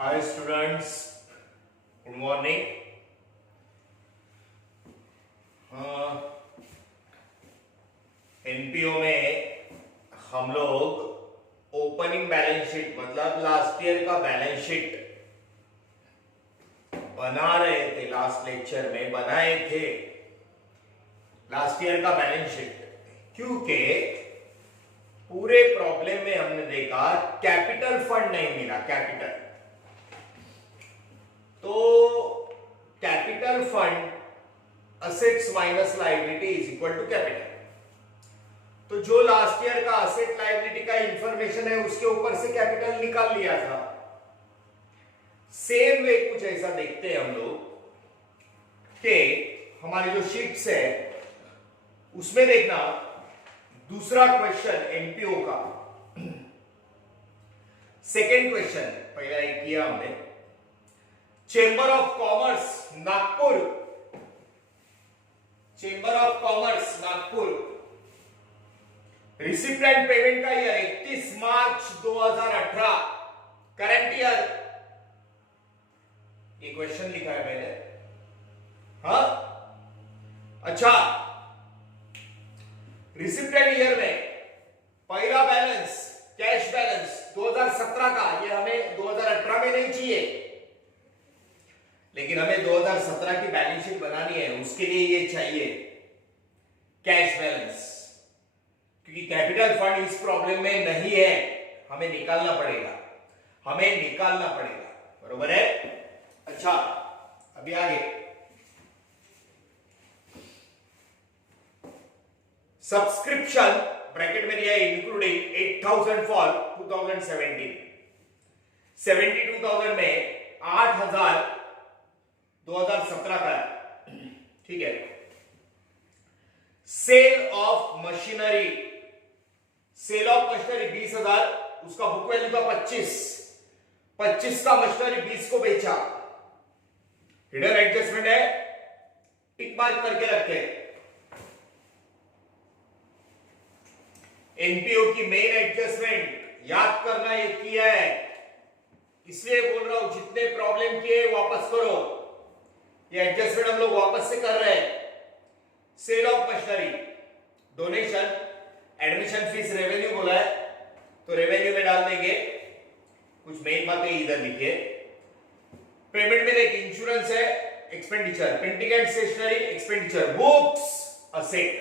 Hi students, good morning. NPO में हम लोग ओपनिंग बैलेंस शीट मतलब लास्ट ईयर का बैलेंस शीट बना रहे थे। लास्ट लेक्चर में बनाए थे लास्ट ईयर का बैलेंस शीट, क्योंकि पूरे प्रॉब्लम में हमने देखा कैपिटल फंड नहीं मिला। कैपिटल तो capital fund assets minus liability is equal to capital. तो जो लास्ट ईयर का असेट लायबिलिटी का इंफॉर्मेशन है उसके ऊपर से कैपिटल निकाल लिया था। सेम वे कुछ ऐसा देखते हैं हम लोग कि हमारी जो शीट्स है उसमें देखना दूसरा क्वेश्चन एनपीओ का। सेकेंड क्वेश्चन पहला एक किया हमने, chamber of commerce Nagpur, chamber of commerce Nagpur recipient payment का ईयर 31 मार्च 2018, करंट ईयर। ये क्वेश्चन लिखा है मैंने। हाँ अच्छा, रिसिप्टेंट ईयर में पहला बैलेंस कैश बैलेंस 2017 का, ये हमें 2018 में नहीं चाहिए, लेकिन हमें 2017 की बैलेंस शीट बनानी है, उसके लिए ये चाहिए कैश बैलेंस, क्योंकि कैपिटल फंड इस प्रॉब्लम में नहीं है, हमें निकालना पड़ेगा, हमें निकालना पड़ेगा। बरोबर है। अच्छा अभी आगे, सब्सक्रिप्शन ब्रैकेट में दिया है इंक्लूडिंग 8000 फॉर 2017, 72,000 में 8,000 2017 का है, ठीक है। Sale of machinery, sale of machinery 20,000, उसका बुक वैल्यू था 25 का मशीनरी 20 को बेचा। हिडन एडजस्टमेंट है, टिक मार्क करके रखे। एनपीओ की मेन एडजस्टमेंट याद करना, ये किया है, इसलिए बोल रहा हूं जितने प्रॉब्लम किए वापस करो। ये एडजस्टमेंट हम लोग वापस से कर रहे हैं। Sale of machinery, donation, admission fees, revenue बोला है तो रेवेन्यू में डाल देंगे। कुछ मेन बातें इधर लिखिए। पेमेंट में देख, इंश्योरेंस है expenditure, printing and stationery expenditure, books asset,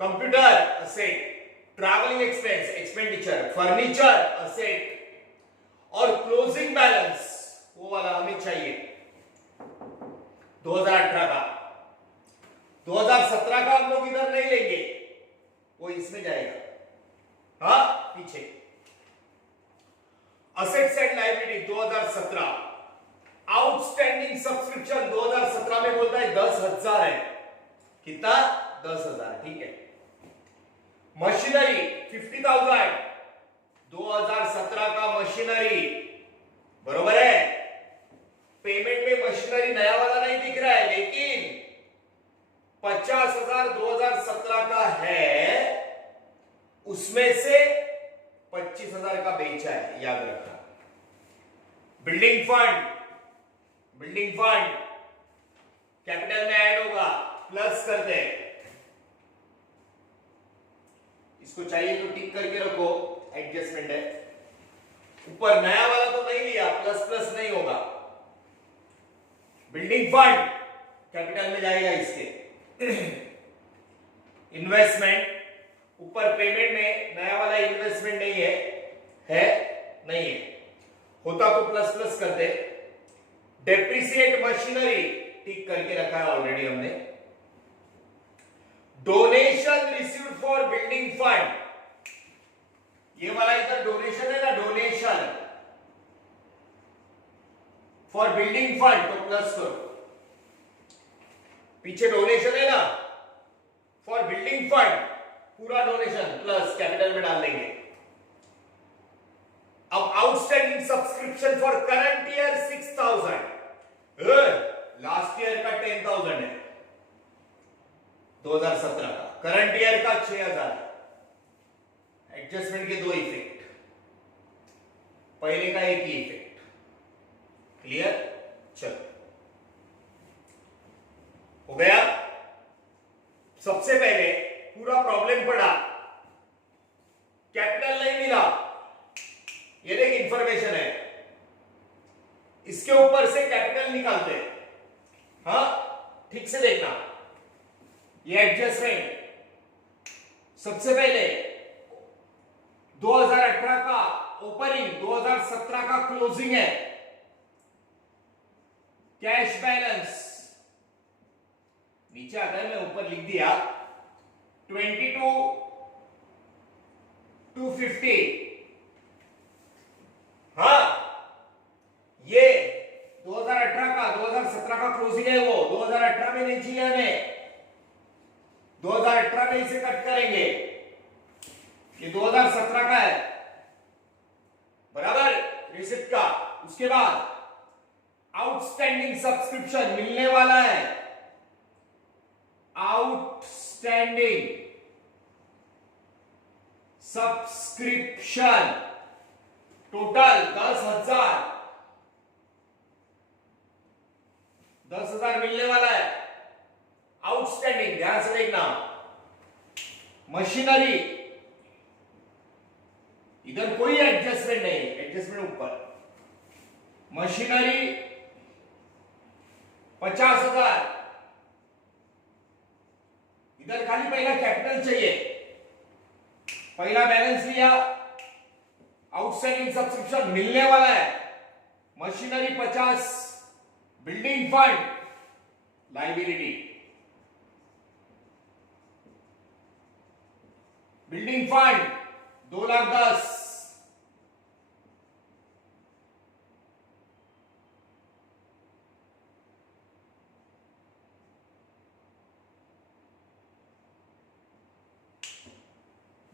computer asset, travelling expense expenditure, furniture asset, और क्लोजिंग बैलेंस वो वाला हमें चाहिए 2018 का। 2017 का हम लोग इधर नहीं लेंगे, वो इसमें जाएगा। हाँ पीछे assets and liability 2017, outstanding subscription 2017 में बोलता है 10,000 है। कितना? 10,000, ठीक है। मशीनरी 50,000, 2017 का मशीनरी, बरोबर है। पेमेंट में मशीनरी नया वाला नहीं दिख रहा है, लेकिन 50,000 2017 का है, उसमें से 25,000 का बेचा है, याद रखना। Building fund, building fund capital में ऐड होगा, प्लस कर दे। इसको चाहिए तो टिक करके रखो, एडजस्टमेंट है। ऊपर नया वाला तो नहीं लिया, प्लस प्लस नहीं होगा। बिल्डिंग फंड कैपिटल में जाएगा इसके। इन्वेस्टमेंट, ऊपर पेमेंट में नया वाला इन्वेस्टमेंट नहीं है, नहीं है, होता तो प्लस प्लस कर दे। डेप्रिसिएट मशीनरी टिक करके रखा है ऑलरेडी हमने। Donation received for building fund, ये वाला इधर डोनेशन है ना, डोनेशन फॉर बिल्डिंग फंड तो प्लस करो। पीछे डोनेशन है ना फॉर बिल्डिंग फंड, पूरा डोनेशन प्लस कैपिटल में डाल देंगे। अब outstanding subscription for current year 6,000, last year का 10,000 है 2017 का, करंट ईयर का 6,000। एडजस्टमेंट के दो इफेक्ट, पहले का एक ही इफेक्ट। क्लियर? चलो, हो गया। सबसे पहले पूरा प्रॉब्लम पढ़ा, कैपिटल नहीं मिला, ये देख इंफॉर्मेशन है, इसके ऊपर से कैपिटल निकालते हैं। हाँ, ठीक से देखना, ये एडजस्टमेंट सबसे पहले 2018 का ओपनिंग 2017 का क्लोजिंग है। कैश बैलेंस नीचे आता है, मैं ऊपर लिख दिया 22,250। हाँ, ये 2018 का 2017 का क्लोजिंग है, वो 2018 में नहीं चाहिए हमें, 2018 में इसे कट करेंगे, ये 2017 का है, बराबर, रिसिप्ट का। उसके बाद आउटस्टैंडिंग सब्सक्रिप्शन मिलने वाला है, आउटस्टैंडिंग सब्सक्रिप्शन टोटल 10,000 मिलने वाला है, आउटस्टैंडिंग, ध्यान से देखना। मशीनरी, इधर कोई एडजस्टमेंट नहीं, एडजस्टमेंट ऊपर, मशीनरी 50,000, इधर खाली पहला कैपिटल चाहिए, पहला बैलेंस लिया, आउटस्टैंडिंग सब्सक्रिप्शन मिलने वाला है, machinery 50, building fund liability, building fund 2,10,000,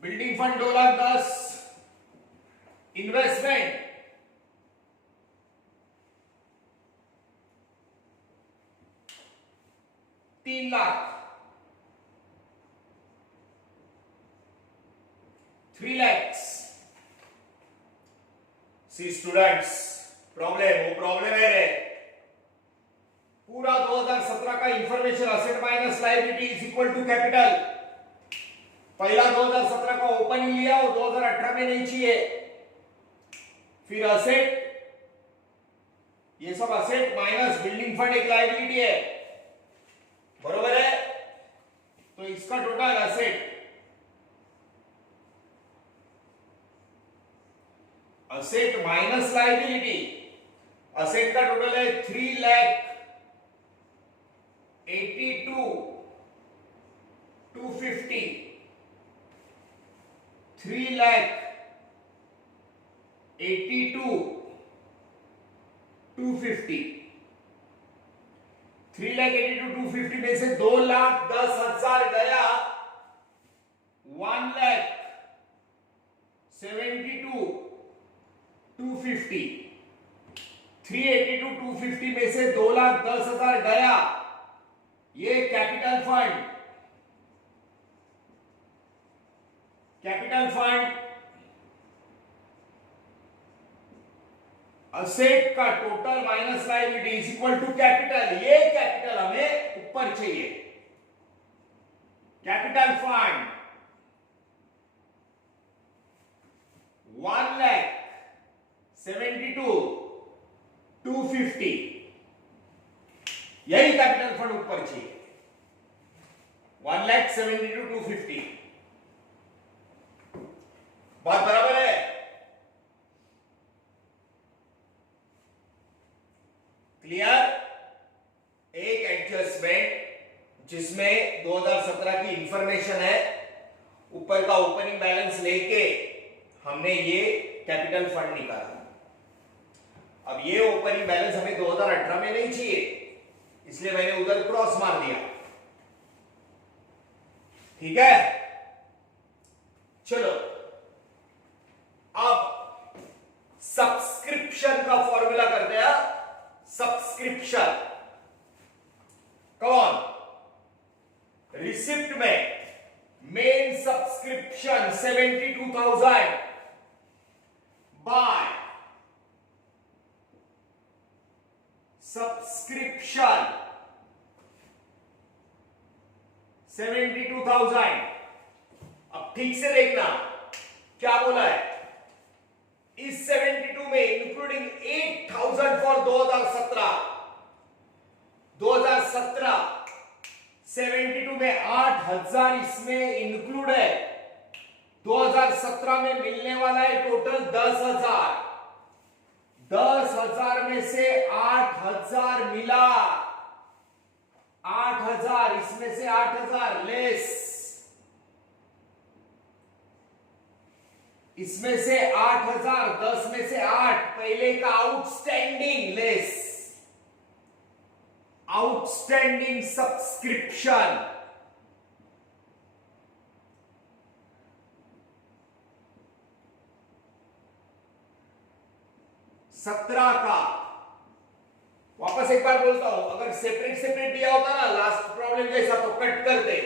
building fund 2,10,000, investment 3,00,000, 3 lakhs। See students, problem वो प्रॉब्लम है रे, पूरा 2017 का information, asset minus liability is equal to capital. पहला 2017 का ओपनिंग लिया, वो 2018 में नहीं चाहिए, फिर असेट, ये सब असेट माइनस बिल्डिंग फंड एक लायबिलिटी है, बरोबर है? तो इसका total asset, asset minus liability, asset का टोटल है 3,82,250, 3,82,250, 3,82,250 में से 2,10,000 गया, 1,72,250, 3,82,250 में से 2,10,000 गया, ये capital fund, capital fund asset का total minus liability is equal to capital, ये कैपिटल हमें ऊपर चाहिए, कैपिटल फंड 1,72,250, यही कैपिटल फंड ऊपर चाहिए, 1,72,250। बात बराबर है? क्लियर? एक एडजस्टमेंट जिसमें 2017 की इंफॉर्मेशन है, ऊपर का ओपनिंग बैलेंस लेके हमने ये कैपिटल फंड निकाला। अब ये ओपनिंग बैलेंस हमें 2018 में नहीं चाहिए, इसलिए मैंने उधर क्रॉस मार दिया, ठीक है? चलो, अब सब्सक्रिप्शन का फॉर्मूला करते हैं। सब्सक्रिप्शन कौन? रिसिप्ट में मेन सब्सक्रिप्शन 72,000 बाय सब्सक्रिप्शन 72,000। अब ठीक से देखना क्या बोला है, इस 72 में इंक्लूडिंग 8,000 फॉर 2017 72 में 8,000 इसमें इंक्लूड है। 2017 में मिलने वाला है टोटल 10,000। 10,000 में से 8,000 मिला, 8,000 इसमें से 8,000 लेस, इसमें से 8,000, 10 में से 8 पहले का आउटस्टैंडिंग लेस, आउटस्टैंडिंग सब्सक्रिप्शन सत्रह का। वापस एक बार बोलता हूं, अगर सेपरेट सेपरेट दिया होता ना लास्ट प्रॉब्लम जैसा तो कट करते,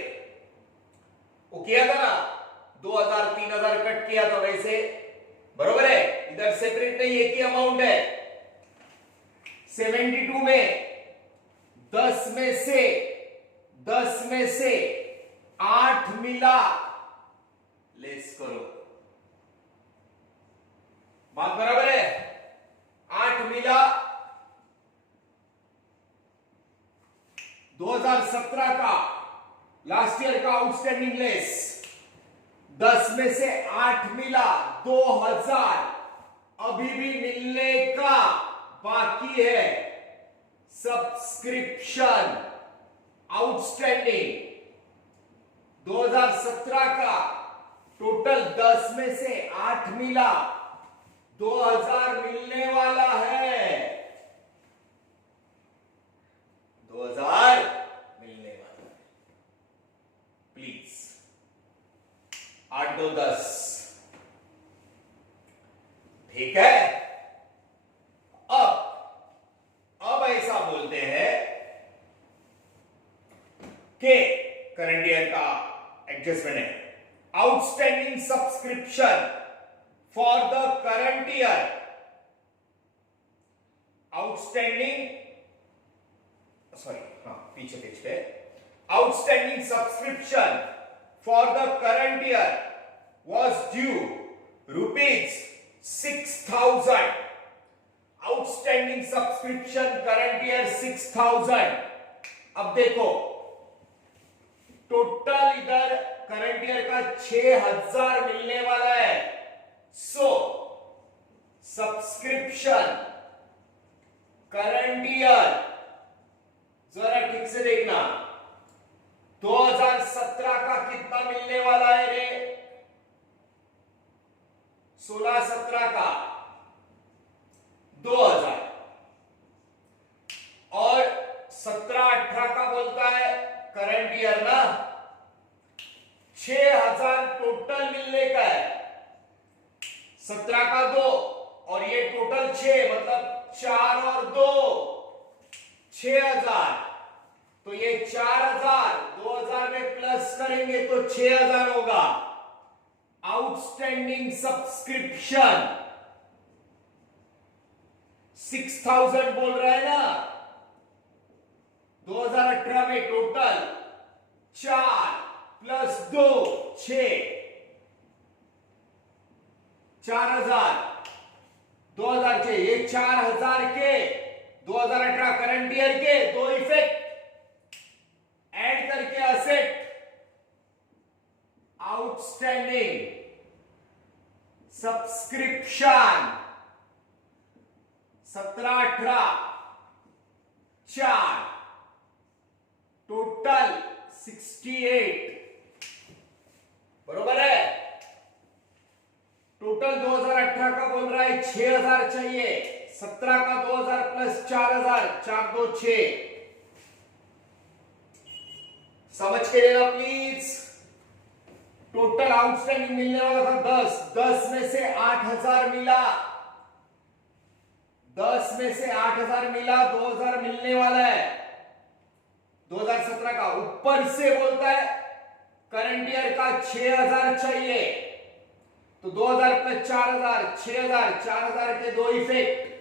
वो किया था ना 2,000 3,000 कट किया था वैसे, बरोबर है। इधर सेपरेट नहीं, एक ही अमाउंट है। 72 में 10 में से 8 मिला, लेस करो, बात बराबर है। 8 मिला, 2017 का लास्ट ईयर का आउटस्टैंडिंग लेस, 10 में से 8 मिला, 2,000 अभी भी मिलने का बाकी है। सब्सक्रिप्शन आउटस्टैंडिंग 2017 का टोटल 10 में से 8 मिला, 2,000 मिलने वाला है, 2,000 मिलने वाला है। प्लीज 8 2 10, ठीक है। अब ऐसा बोलते हैं कि करंट ईयर का एडजस्टमेंट है, outstanding subscription for the current year, outstanding पीछे पे, outstanding subscription for the current year was due ₹6,000। Outstanding subscription current year 6,000। अब देखो टोटल इधर करंट ईयर का 6,000 मिलने वाला है। सो सब्सक्रिप्शन करंट ईयर, जरा ठीक से देखना, 2017 का कितना मिलने वाला है रे? 16-17 का 2,000 और 17-18 का बोलता है करंट ईयर ना, 6,000 टोटल मिलने का है। 17 का 2 और ये टोटल 6, मतलब 4 और 2 6,000। तो ये 4,000 2,000 में प्लस करेंगे तो 6,000 होगा। आउटस्टैंडिंग सब्सक्रिप्शन 6,000 बोल रहा है ना, 2018 में टोटल 4 प्लस 2 6, 4,000 2,000 के, ये 4,000 के 2018 करंट ईयर के दो इफेक्ट ऐड करके असेट आउटस्टैंडिंग सब्सक्रिप्शन 17-18 4 टोटल 68, बरोबर है। टोटल 2018 का बोल रहा है 6,000 चाहिए, 17 का 2,000 प्लस 4,000, 4 2 6। समझ के लेना प्लीज। टोटल आउटस्टैंडिंग मिलने वाला था 10 में से 8,000 मिला, 10 में से 8,000 मिला, 2,000 मिलने वाला है 2017 का। ऊपर से बोलता है करंट ईयर का 6,000 चाहिए, तो 2,000 प्लस 4,000 6,000, 4,000 के दो इफेक्ट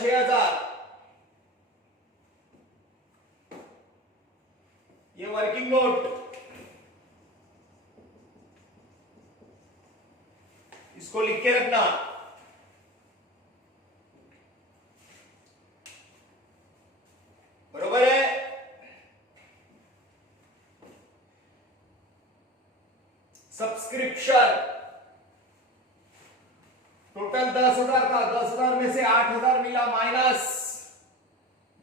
6000, ये वर्किंग नोट, इसको लिख के रखना। बरोबर है? सब्सक्रिप्शन टोटल 10,000 का, 10,000 में से 8,000 मिला, माइनस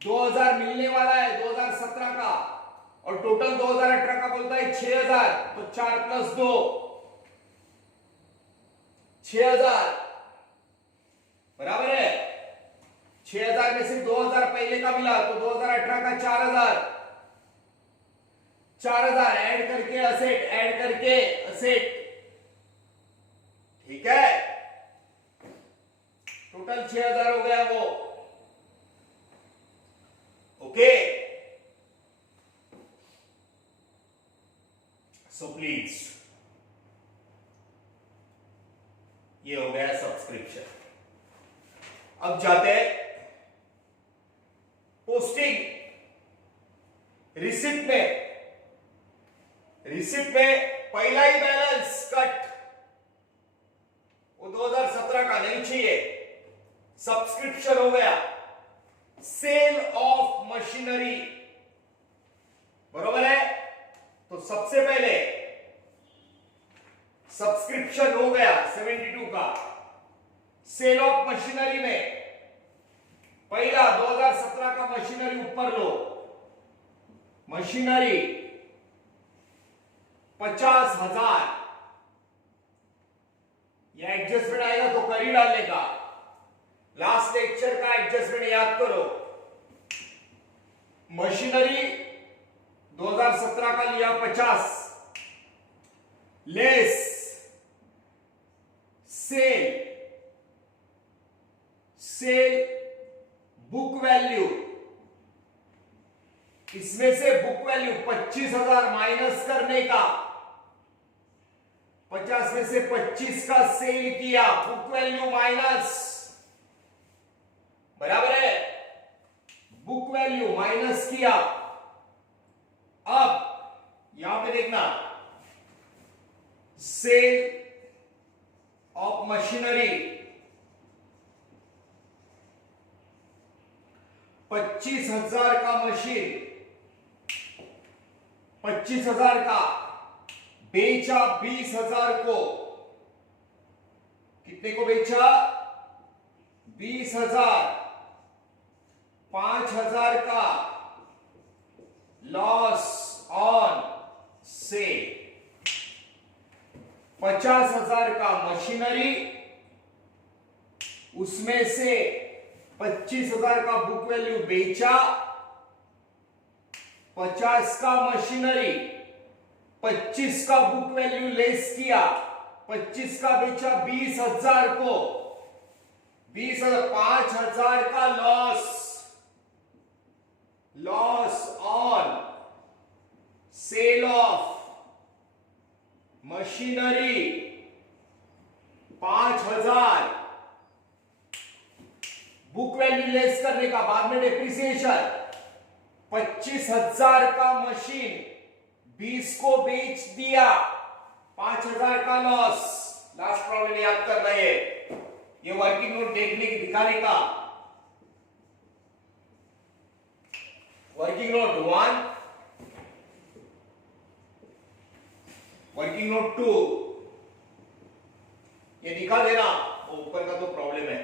2,000 मिलने वाला है 2017 का, और टोटल 2018 का बोलता है 6,000, तो 4 + 2 6,000 बराबर है। 6,000 में से 2,000 पहले का मिला, तो 2018 का 4,000, 4,000 ऐड करके असेट, ऐड करके असेट, ठीक है, टोटल 6,000 हो गया वो। ओके, सो प्लीज, ये हो गया सब्सक्रिप्शन। अब जाते हैं पोस्टिंग, रिसिप्ट में। रिसिप्ट में पहला ही बैलेंस कट, वो 2017 का नहीं चाहिए, सब्सक्रिप्शन हो गया। सेल ऑफ मशीनरी, बरोबर है? तो सबसे पहले सब्सक्रिप्शन हो गया 72 का। सेल ऑफ मशीनरी में पहला 2017 का मशीनरी ऊपर लो, मशीनरी 50,000, यह एडजस्टमेंट आएगा तो कर ही डालने का। लास्ट लेक्चर का एडजस्टमेंट याद करो। मशीनरी 2017 का लिया 50, लेस सेल बुक वैल्यू, इसमें से बुक वैल्यू 25,000 माइनस करने का, 50 में से 25 का सेल किया, बुक वैल्यू माइनस, बराबर है? बुक वैल्यू माइनस किया। अब यहां पे देखना, सेल ऑफ मशीनरी 25,000 का मशीन, 25,000 का बेचा 20,000 को। कितने को बेचा? 20,000। 5,000 का लॉस ऑन सेल। 50,000 का मशीनरी, उसमें से 25,000 का बुक वैल्यू बेचा, 50 का मशीनरी, 25 का बुक वैल्यू लेस किया, 25 का बेचा 20,000 को, 20,000, 5,000 का loss on sale of machinery 5,000, book value less करने का, बाद में डेप्रिसिएशन। 25,000 का मशीन 20 को बेच दिया, 5,000 का लॉस। लास्ट प्रॉब्लम याद करना है, ये वर्किंग नोट देखने की, दिखाने का। वर्किंग नोट 1, वर्किंग नोट 2, ये दिखा देना, ऊपर का तो प्रॉब्लम है।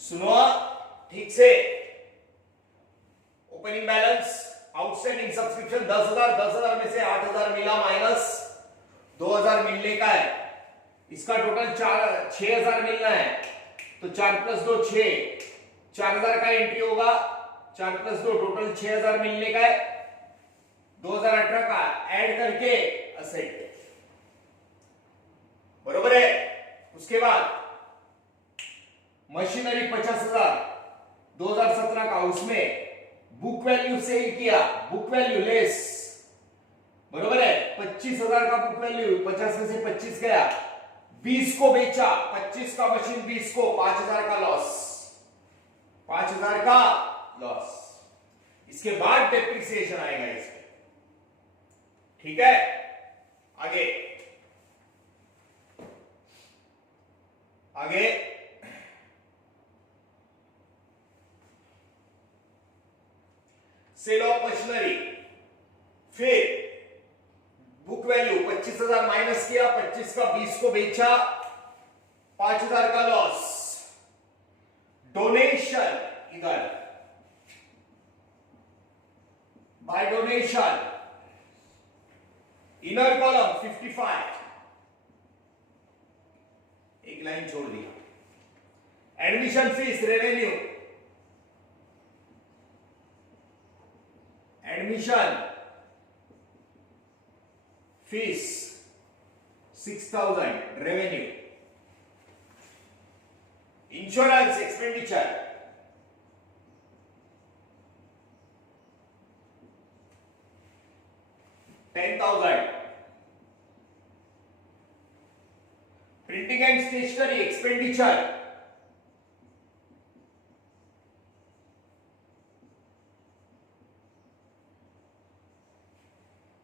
सुनो ठीक से। ओपनिंग बैलेंस, आउटस्टैंडिंग सब्सक्रिप्शन 10,000, 10,000 में से 8,000 मिला, माइनस 2,000 मिलने का है। इसका टोटल 6,000 मिलना है, तो 4 + 2 6, 4,000 का एंट्री होगा, 4 + 2 टोटल 6,000 मिलने का है। 2018 का ऐड करके असेट, बरोबर है? उसके बाद मशीनरी 50,000 2017 का, उसमें बुक वैल्यू सेल किया, बुक वैल्यू लेस, बरोबर है? 25,000 का बुक वैल्यू, 50 में से 25 गया, 20 को बेचा, 25 का मशीन 20 को, 5,000 का लॉस, 5,000 का लॉस। इसके बाद डेप्रिसिएशन आएगा इसमें, ठीक है। आगे आगे सेल ऑफ मशीनरी, फिर बुक वैल्यू 25,000 माइनस किया, 25 का 20 को बेचा, 5,000 का लॉस। डोनेशन इधर, बाय डोनेशन, इनर कॉलम 55, एक लाइन छोड़ दिया। Admission fees revenue, admission fees 6,000 revenue. Insurance expenditure, $10,000। Printing and stationery expenditure,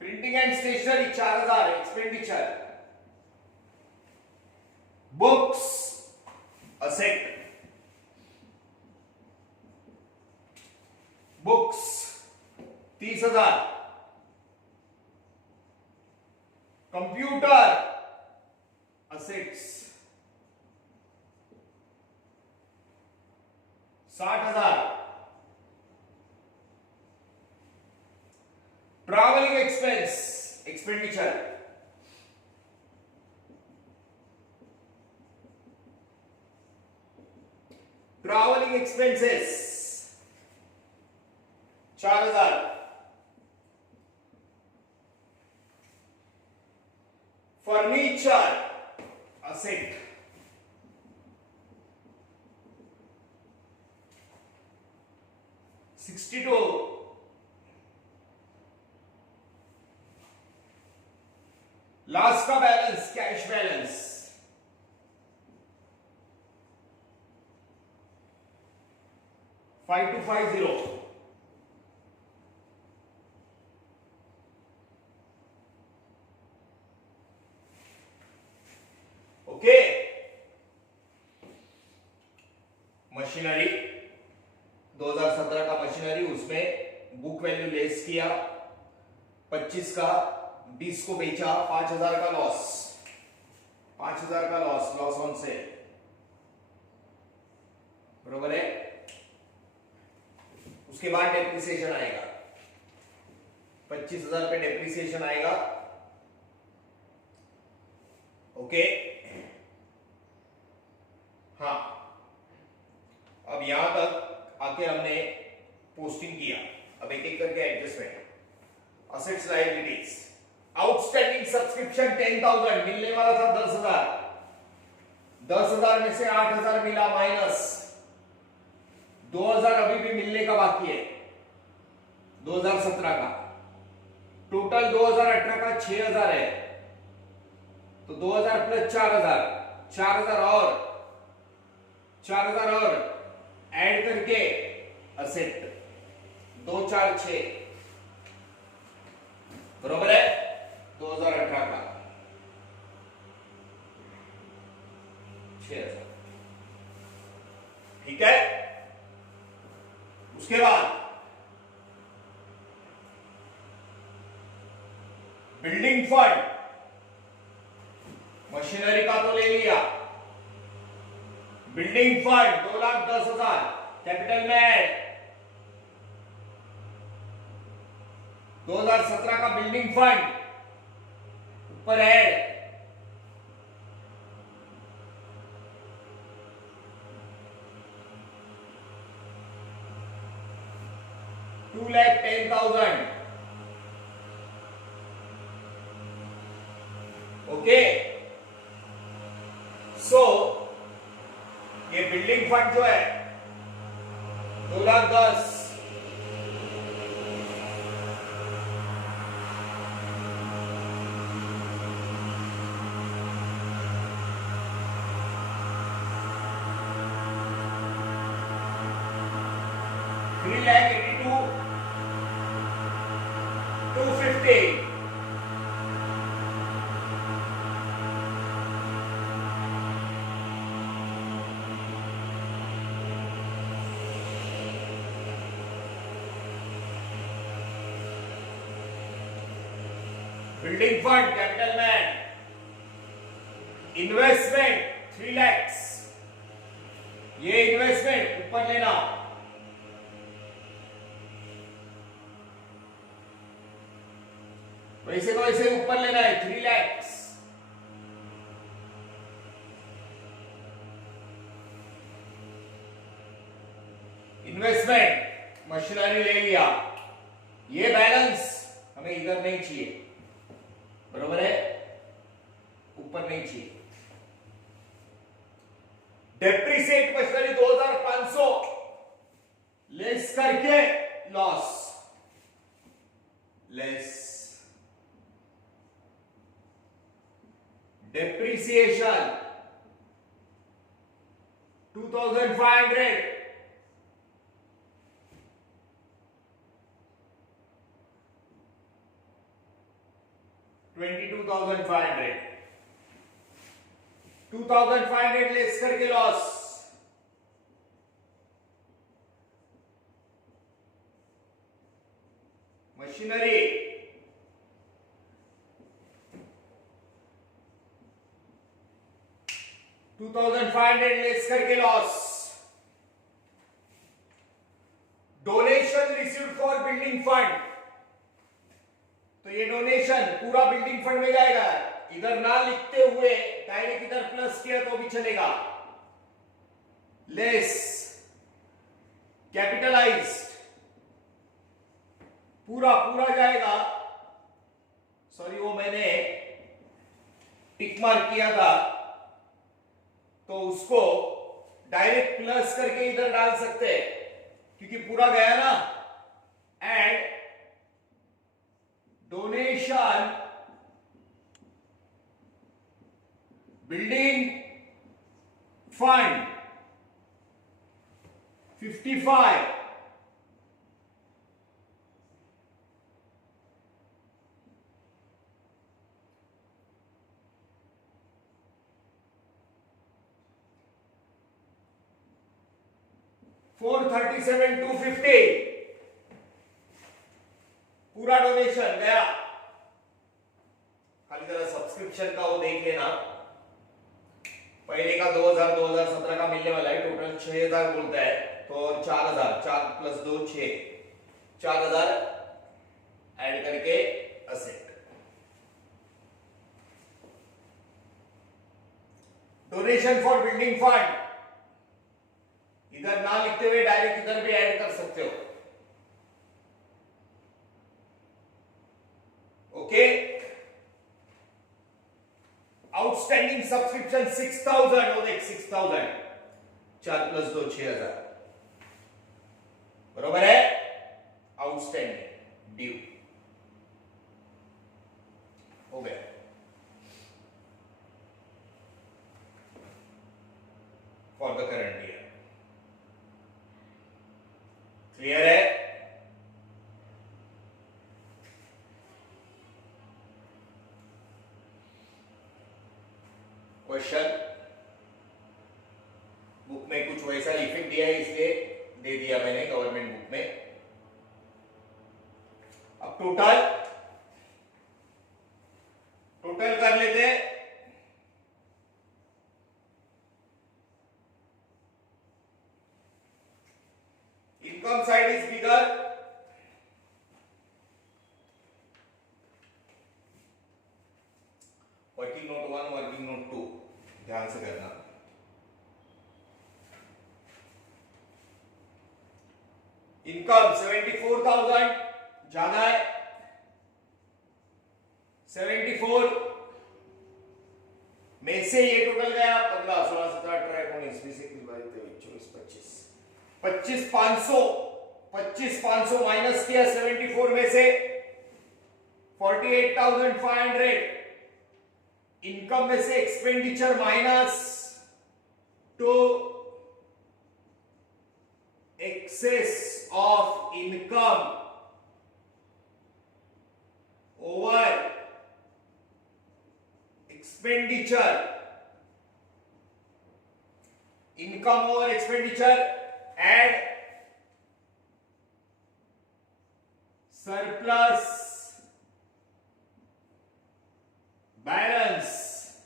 printing and stationery 4,000 expenditure. Books asset, books 30,000। Computer assets 60,000। Travelling expense expenditure, travelling expenses 4,000। Furniture asset 62। Last का balance cash balance 5250। Okay. Machinery 2017 का machinery, उसमें book value less किया, 25 का 20 को बेचा, 5,000 का loss, 5,000 का loss, loss on sale, बरोबर है। उसके बाद डेप्रिसिएशन आएगा, 25,000 पे डेप्रिसिएशन आएगा। ओके, हाँ, अब यहां तक आके हमने पोस्टिंग किया। अब एक एक करके adjustment, assets liabilities, outstanding subscription 10,000, मिलने वाला था 10,000, 10,000 में से 8,000 मिला, माइनस 2,000 अभी भी मिलने का बाकी है 2017 का। टोटल 2018 का 6,000 है, तो 2,000 प्लस 4,000, 4,000 और ऐड करके असेट 2, 4, 6, बरोबर है। 2018 का 6,000, ठीक है। उसके बाद बिल्डिंग फंड, मशीनरी का तो ले लिया, बिल्डिंग फंड 2,10,000 कैपिटल में ऐड, 2017 का बिल्डिंग फंड ऊपर ऐड, $2,10,000। ओके, सो ये बिल्डिंग फंड जो है 2,10,000, 3,82,250. Building fund capital man investment 3 lakhs. ये इन्वेस्टमेंट ऊपर लेना, वैसे तो ऐसे ऊपर लेना है 3 lakhs. इन्वेस्टमेंट मशीनरी ले लिया, ये बैलेंस हमें इधर नहीं चाहिए, बरोबर है, ऊपर नहीं चाहिए. डेप्रिसिएट मशीनरी 2500 लेस करके लॉस, लेस डेप्रिसिएशन 2500 22,500 2,500 लेस करके लॉस. मशीनरी 2,500 लेस करके loss. Donation received for building fund, तो ये डोनेशन पूरा बिल्डिंग फंड में जाएगा. इधर ना लिखते हुए डायरेक्ट इधर प्लस किया तो भी चलेगा. लेस कैपिटलाइज्ड पूरा पूरा जाएगा. सॉरी, वो मैंने टिक मार्क किया था, तो उसको डायरेक्ट प्लस करके इधर डाल सकते हैं क्योंकि पूरा गया ना. एंड डोनेशन बिल्डिंग फंड 55 437,250 पूरा डोनेशन गया. खाली जरा सब्सक्रिप्शन का वो देख लेना. पहले का 2000 2017 का मिलने वाला है. टोटल 6000 बोलता है, तो 4000 4 + 2 6 4000 ऐड करके asset. Donation for building fund इधर ना लिखते हुए डायरेक्ट इधर भी ऐड कर सकते हो. ओके. आउटस्टैंडिंग सब्सक्रिप्शन 6000, वो देख 6000 4 + 2 6000, बरोबर है. आउटस्टैंडिंग ड्यू हो गया. For the current year. Clear है. क्वेश्चन बुक में कुछ वैसा इफेक्ट दिया है, इसलिए दे दिया मैंने गवर्नमेंट बुक में. अब टोटल कर लेते हैं. Income side is bigger, working note 1 working note 2 ध्यान से करना. इनकम 74,000 ज्यादा है. 74 में से ये टोटल गया 15 16 17 18 19 20 21 22 23 24 25 500 माइनस किया 74 में से 48,500. इनकम में से expenditure minus to excess of income over expenditure, income over expenditure and surplus balance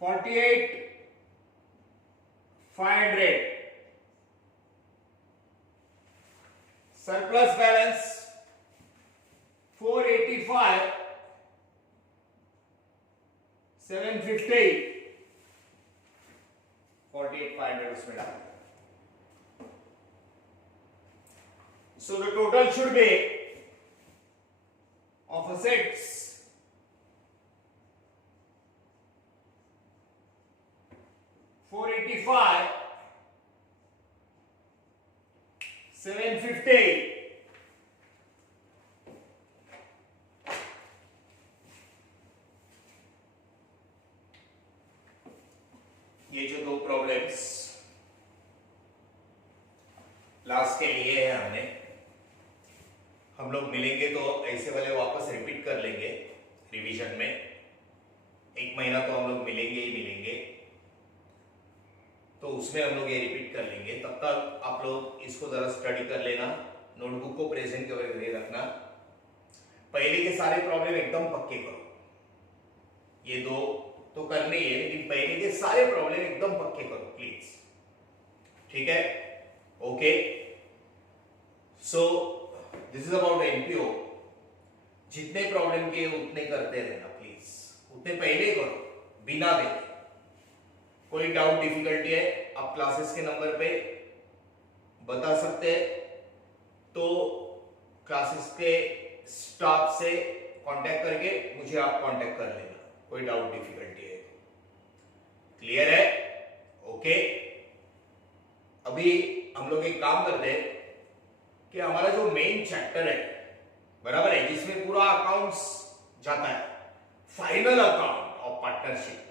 48,500, surplus balance 485, 750, 48,500 उसमें डाल. So the total should be of assets 485, 750, ये जो दो प्रॉब्लम्स लास्ट के लिए है हमने, हम लोग मिलेंगे तो ऐसे वाले वापस रिपीट कर लेंगे रिवीजन में. एक महीना तो हम लोग मिलेंगे ही मिलेंगे, तो उसमें हम लोग ये रिपीट कर लेंगे. तब तक आप लोग इसको जरा स्टडी कर लेना, नोटबुक को प्रेजेंट करके रखना. पहले के सारे प्रॉब्लम एकदम पक्के करो. ये दो तो करने ही है, लेकिन पहले के सारे प्रॉब्लम एकदम पक्के करो प्लीज. ठीक है? Okay. So this is about NPO. जितने प्रॉब्लम के उतने करते रहना प्लीज, उतने पहले करो बिना देखे. कोई डाउट डिफिकल्टी है आप क्लासेस के नंबर पे बता सकते हैं, तो क्लासेस के स्टाफ से कांटेक्ट करके मुझे आप कांटेक्ट कर लेना कोई डाउट डिफिकल्टी है. क्लियर है? ओके. अभी हम लोग एक काम करते हैं कि हमारा जो मेन चैप्टर है, बराबर है, जिसमें पूरा अकाउंट्स जाता है, फाइनल अकाउंट ऑफ पार्टनरशिप,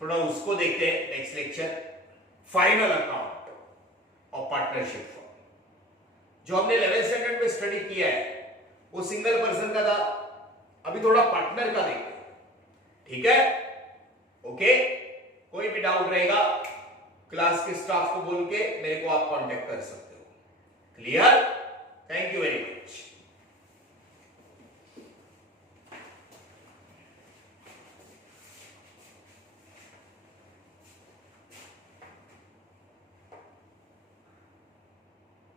थोड़ा उसको देखते हैं next lecture. Final account of partnership जो हमने 11th स्टैंडर्ड में स्टडी किया है वो सिंगल पर्सन का था. अभी थोड़ा पार्टनर का देखते हैं. ठीक है? ओके. कोई भी डाउट रहेगा क्लास के स्टाफ को बोल के मेरे को आप कांटेक्ट कर सकते हो. क्लियर?